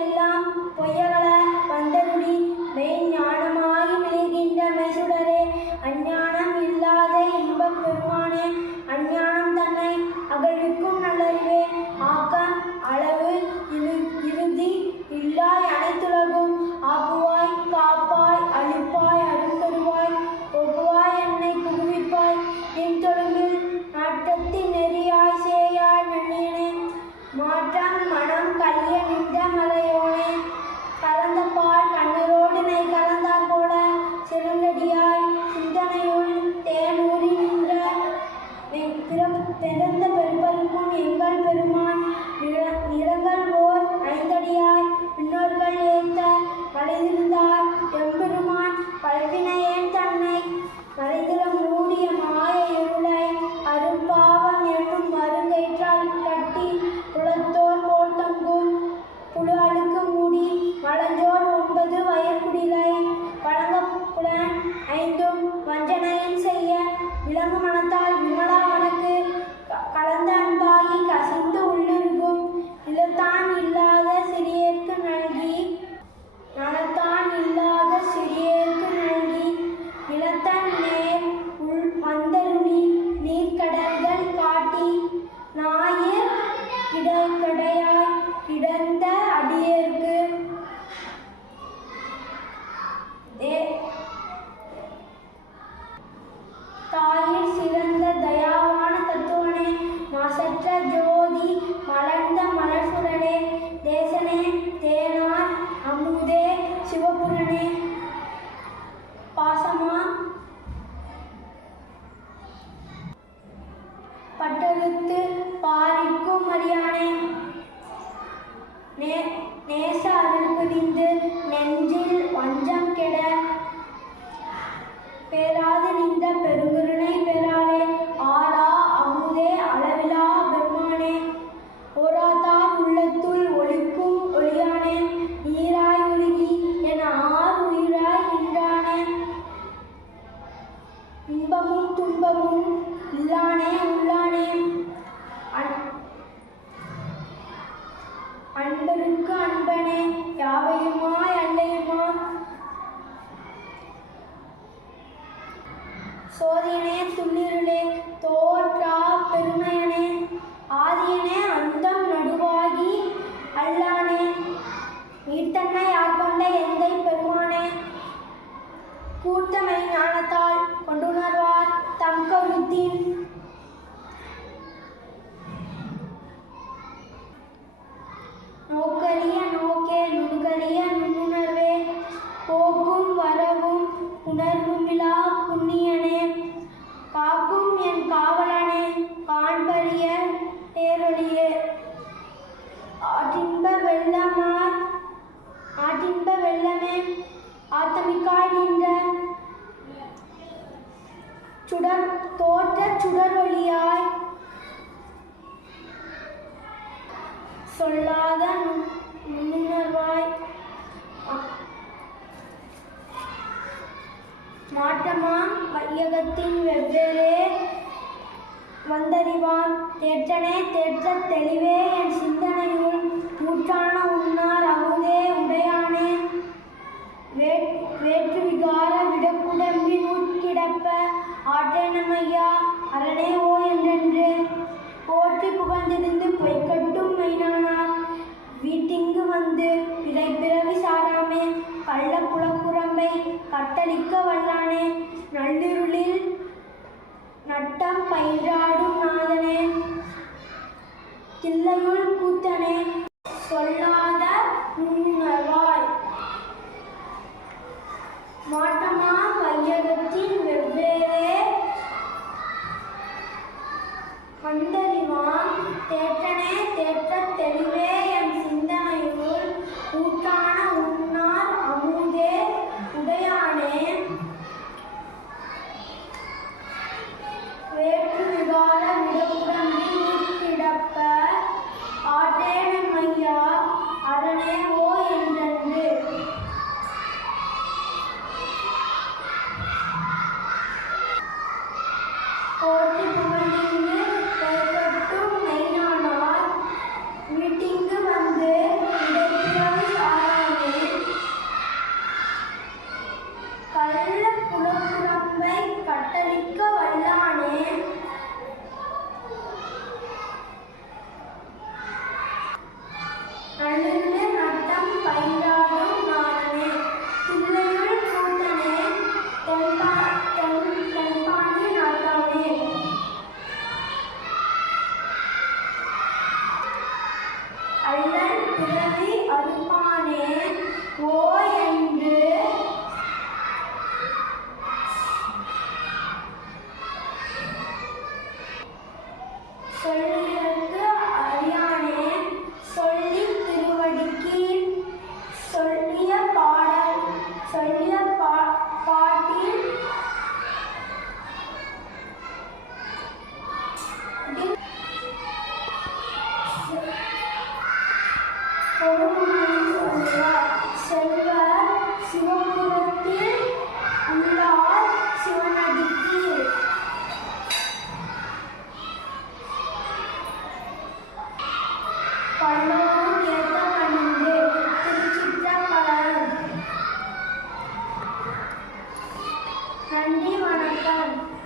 எல்லாம் பொய்யகல வந்தருளி மெய்ஞானமாகி விளைகின்ற மெய்சுடரே அஞ்ஞானம் இல்லாத இன்பப் பெருமானே அஞ்ஞானம் தன்னை அகழ்விக்கும் நல்லறிவே ஆக்கம் அளவு இறுதி இல்லாய் அனைத்துலகும் ஆக்குவாய் காப்பாய் அழிப்பாய் அருந்தருவாய் ஒப்புவாய் என்னை புகுவிப்பாய் என் தொழும்பில் நாட்டத்தின் நெறியாய் சேயாய் நன்னியனே மாற்றம் மனம் கலிய நின்ற மலையோனே கலந்த பால் கண்ணரோடு நெய் கலந்தார் போல சிறந்தடியாய் சிந்தனையுள் தேனூறி நின்ற பிறந்த பெருப்பருக்கும் எங்கள் பெருமான் நிறங்கள் ஓர் ஐந்தடியாய் இன்னொருகள் ஏத்த மலைந்திருந்தார் எம்பெருமான் பல்வினையேன் தன்னை மறைந்திட மூடிய மாய இருளை அரும்பாவம் என்னும் மருங்கயிற்றால் கட்டி புலத்தோர் போல் தங்கும் புழு அழுக்கு மூடி மலஞ்சோர் 9 வயற்குடிலை வழங்க புலன் 5 வஞ்சனையின் செய்ய விலங்கு மனத்தால் விமலா வனக்கு கலந்த அன்பாகி கசிந்து உள்ளிருக்கும் நிலத்தான் இல்லாத சிறியேற்கு நல்கி நலத்தான் இல்லாத சிறியேற்கு நல்கி நிலத்தன் நேர் உள் வந்தருளி நீர்க்கடல்கள் காட்டி ஞாயிற் கிடையாய் கிடந்த அடியேற்கு தாயிற் சிறந்த தயாவான தத்துவனே மாசற்ற ஜோதி மலர்ந்த மலர்சுடரே தேசனே தேனார் அமுதே சிவபுரனே பாசமா பட்டெடுத்து பாரிக்கும் மரியானே நேச அருள் புரிந்து நெஞ்சில் வஞ்சம் கெட பேராது நின்ற பெருங்கருணை பெறாரே ஆரா அமுதே அளவிலா பெருமானே ஓராதார் உள்ளத்துள் ஒளிக்கும் ஒளியானே நீராய் உருகி என உயிராய் நின்றானே இன்பமும் துன்பமும் இல்லானே உள்ளானே அன்பருக்கு அன்பனே யாவையுமாய் அல்லையுமா சோதியனே துள்ளிருளே தோற்றா பெருமையனே ஆதியனே அந்தம் நடுவாகி அல்லானே நீர்த்தன்னை ஆட்கொண்ட எந்தை பெருமானே கூட்டமை ஞானத்தால் கொண்டுணர்வார் தம் கருத்தின் நோக்கரிய நோக்கே நுண்கரிய நுண்ணுணர்வே போக்கும் வரவும் உணர்வுமிலா புண்ணியனே காக்கும் என் காவலனே காண்பறிய பேரொழியே ஆற்றின்ப வெள்ளமே ஆத்தமிக்காய் நின்ற தோற்ற சுடரொளியாய் சொல்லாத நுண்ணுணர்வாய் மாற்றமாம் வையகத்தின் வெவ்வேறே வந்தறிவான் தேற்றனே தேற்றத் தெளிவே என் சிந்தனையுள் மூற்றான உன்னார் அமுதே உடையானே வேற்று விகார விடக்குடம்பின் உட்கிடப்ப ஆற்றேனமையா அரணே ஓ என்றென்று போற்றி புகழ்ந்திருந்து பொய்க்கட்டும் மைனானார் வீட்டிங்கு வந்து பிறவி சாராமே கள்ள புலக்குரம்பை கட்டளிக்க வல்லானே நள்ளிருளில் நட்டம் பயிராடும் நாதனே தில்லையுள் கூத்தனே சொல்லாத நுண்ணுணர்வாய் மாற்றமா வையகத்தின் வெவ்வேறே வந்தறிவான் தேற்றனே தேற்றத் தெளிவே என் சிந்தனையுள் ஊற்றான உன்னார் அமுதே உடையானே வேற்று விகார விடக்குடம்பில் உட்கிடப்ப ஆற்றேனமையா அரணே ஓ என்றென்று வணக்கம்.